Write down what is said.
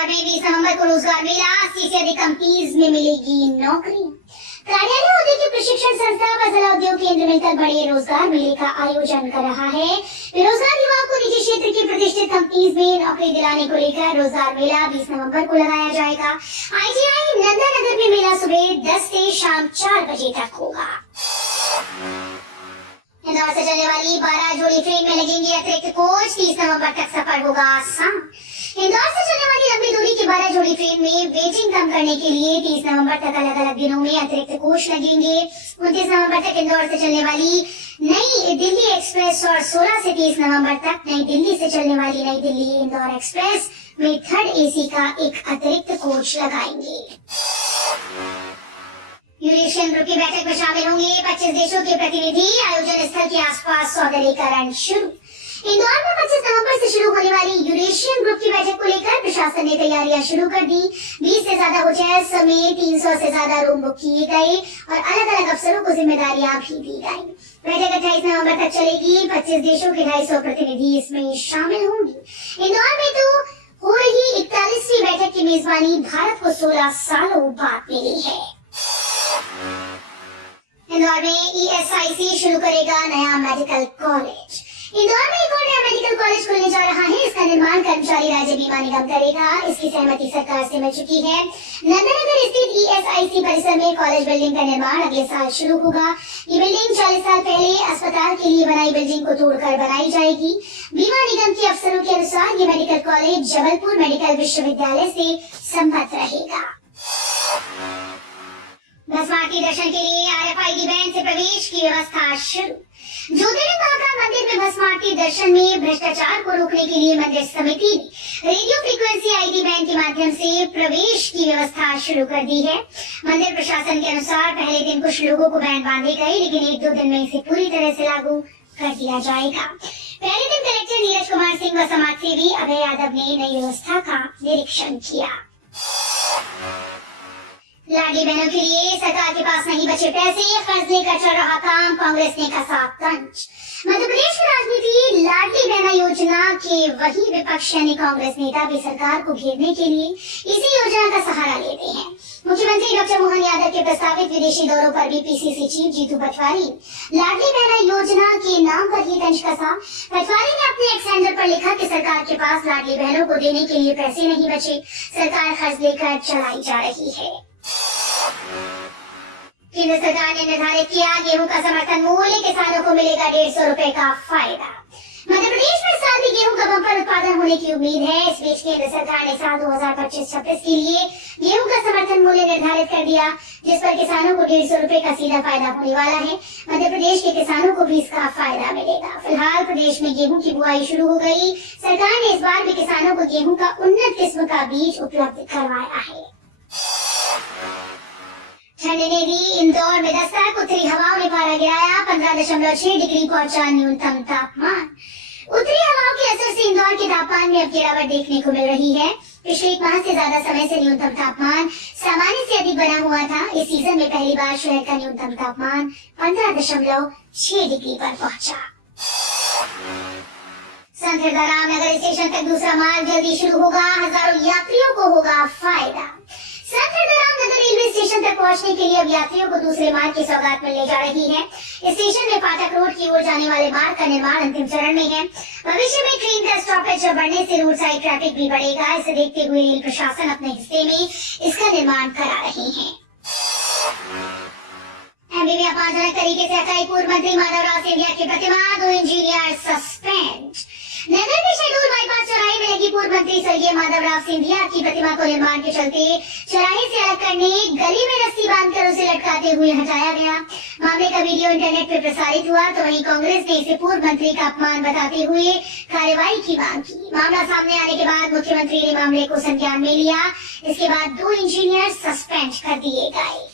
इंदौर में 20 नवंबर को रोजगार मेला, 80 से अधिक कंपनीज में मिलेगी नौकरी। कार्यालय उद्योग की प्रशिक्षण संस्था व जिला उद्योग केंद्र मिलकर बड़े रोजगार मेले का आयोजन कर रहा है। बेरोजगार युवाओं को निजी क्षेत्र की प्रतिष्ठित कंपनीज में नौकरी दिलाने को लेकर रोजगार मेला 20 नवंबर को लगाया जाएगा। ITI नंदा नगर में मेला सुबह 10 से शाम 4 बजे तक होगा। इंदौर से चलने वाली 12 जोड़ी ट्रेन में लगेंगे अतिरिक्त कोच, 30 नवंबर तक सफर होगा आसान। इंदौर से चलने वाली लंबी दूरी की 12 जोड़ी ट्रेन में वेटिंग कम करने के लिए 30 नवंबर तक अलग अलग दिनों में अतिरिक्त कोच लगेंगे। 29 नवंबर तक इंदौर से चलने वाली नई दिल्ली एक्सप्रेस और 16 से 30 नवंबर तक नई दिल्ली से चलने वाली नई दिल्ली इंदौर एक्सप्रेस में थर्ड AC का एक अतिरिक्त कोच लगाएंगे। यूरेशियन ग्रुप की बैठक में शामिल होंगे 25 देशों के प्रतिनिधि। आयोजन स्थल के आसपास सौंदर्यीकरण शुरू। इंदौर में 25 नवंबर से शुरू होने वाली यूरेशियन ग्रुप की बैठक को लेकर प्रशासन ने तैयारियां शुरू कर दी। 20 से ज्यादा होटल्स में 300 से ज्यादा रूम बुक किए गए और अलग अलग अफसरों को जिम्मेदारियां भी दी गई। बैठक 28 नवंबर तक चलेगी। 25 देशों के 250 प्रतिनिधि इसमें शामिल होंगे। इंदौर में तो हो रही 41वीं बैठक की मेजबानी भारत को 16 सालों बाद मिली है। इंदौर में ESIC शुरू करेगा नया मेडिकल कॉलेज। इंदौर में एक और नया मेडिकल कॉलेज खुलने जा रहा है। इसका निर्माण कर्मचारी राज्य बीमा निगम करेगा। इसकी सहमति सरकार से मिल चुकी है। नंदनगर स्थित ESIC परिसर में कॉलेज बिल्डिंग का निर्माण अगले साल शुरू होगा। ये बिल्डिंग 40 साल पहले अस्पताल के लिए बनाई बिल्डिंग को तोड़कर बनाई जाएगी। बीमा निगम के अफसरों के अनुसार ये मेडिकल कॉलेज जबलपुर मेडिकल विश्वविद्यालय से संबद्ध रहेगा। भस्मारती दर्शन के लिए RFID बैंड से प्रवेश की व्यवस्था शुरू। ज्योतिर्लिंग महाकाल मंदिर में भस्मारती दर्शन में भ्रष्टाचार को रोकने के लिए मंदिर समिति ने रेडियो फ्रीक्वेंसी ID बैंड के माध्यम से प्रवेश की व्यवस्था शुरू कर दी है। मंदिर प्रशासन के अनुसार पहले दिन कुछ लोगों को बैंड बांधे गए, लेकिन 1-2 दिन में इसे पूरी तरह से लागू कर दिया जाएगा। पहले दिन कलेक्टर नीरज कुमार सिंह व समाजसेवी अभय यादव ने नई व्यवस्था का निरीक्षण किया। लाडली बहनों के लिए सरकार के पास नहीं बचे पैसे, कर्ज लेकर चल रहा काम, कांग्रेस ने कसा तंज। मध्य प्रदेश की राजनीति लाडली बहना योजना के वही विपक्ष यानी कांग्रेस नेता भी सरकार को घेरने के लिए इसी योजना का सहारा लेते हैं। मुख्यमंत्री डॉक्टर मोहन यादव के प्रस्तावित विदेशी दौरों पर भी PCC चीफ जीतू पटवारी लाडली बहना योजना के नाम पर ही तंज कसा। पटवारी ने अपने एक्स हैंडल पर लिखा कि सरकार के पास लाडली बहनों को देने के लिए पैसे नहीं बचे, सरकार कर्ज लेकर चलाई जा रही है। केंद्र सरकार ने निर्धारित किया गेहूं का समर्थन मूल्य, किसानों को मिलेगा 150 रुपए का फायदा। मध्य प्रदेश में इस साल भी गेहूं का बम्पर उत्पादन होने की उम्मीद है। इस बीच केंद्र सरकार ने साल 2025-26 के लिए गेहूं का समर्थन मूल्य निर्धारित कर दिया, जिस पर किसानों को 150 रुपए का सीधा फायदा होने वाला है। मध्य प्रदेश के किसानों को भी इसका फायदा मिलेगा। फिलहाल प्रदेश में गेहूं की बुआई शुरू हो गई। सरकार ने इस बार भी किसानों को गेहूं का उन्नत किस्म का बीज उपलब्ध करवाया है। ठंड ने दी इंदौर में दस्तक, उत्तरी हवाओं ने पारा गिराया। 15.6 डिग्री पहुंचा न्यूनतम तापमान। उत्तरी हवाओं के असर से इंदौर के तापमान में अब गिरावट देखने को मिल रही है। पिछले 1 माह से ज्यादा समय से न्यूनतम तापमान सामान्य से अधिक बना हुआ था। इस सीजन में पहली बार शहर का न्यूनतम तापमान 15.6 डिग्री पर पहुंचा। संत हिरदाराम नगर स्टेशन तक दूसरा मार्ग जल्दी शुरू होगा, हजारों यात्रियों को होगा फायदा। संत हिरदाराम नगर रेलवे स्टेशन तक पहुंचने के लिए अब यात्रियों को दूसरे मार्ग की सौगात मिलने जा रही है। इस स्टेशन में फाटक रोड की ओर जाने वाले मार्ग का निर्माण अंतिम चरण में है। भविष्य में ट्रेन का स्टॉपेज बढ़ने से रोड साइड ट्रैफिक भी बढ़ेगा। इसे देखते हुए रेल प्रशासन अपने हिस्से में इसका निर्माण करा रही है। MP में अपमानजनक तरीके से हटाई पूर्व मंत्री माधवराव सिंधिया की प्रतिमा, 2 इंजीनियर सस्पेंड। नगर के शेडूल बाईपास चौराहे में लगी पूर्व मंत्री स्वर्गीय माधवराव सिंधिया की प्रतिमा को निर्माण के चलते चौराहे से अलग करने गली में रस्सी बांधकर उसे लटकाते हुए हटाया गया। मामले का वीडियो इंटरनेट पर प्रसारित हुआ तो वहीं कांग्रेस ने इसे पूर्व मंत्री का अपमान बताते हुए कार्रवाई की मांग की। मामला सामने आने के बाद मुख्यमंत्री ने मामले को संज्ञान में लिया। इसके बाद 2 इंजीनियर सस्पेंड कर दिए गए।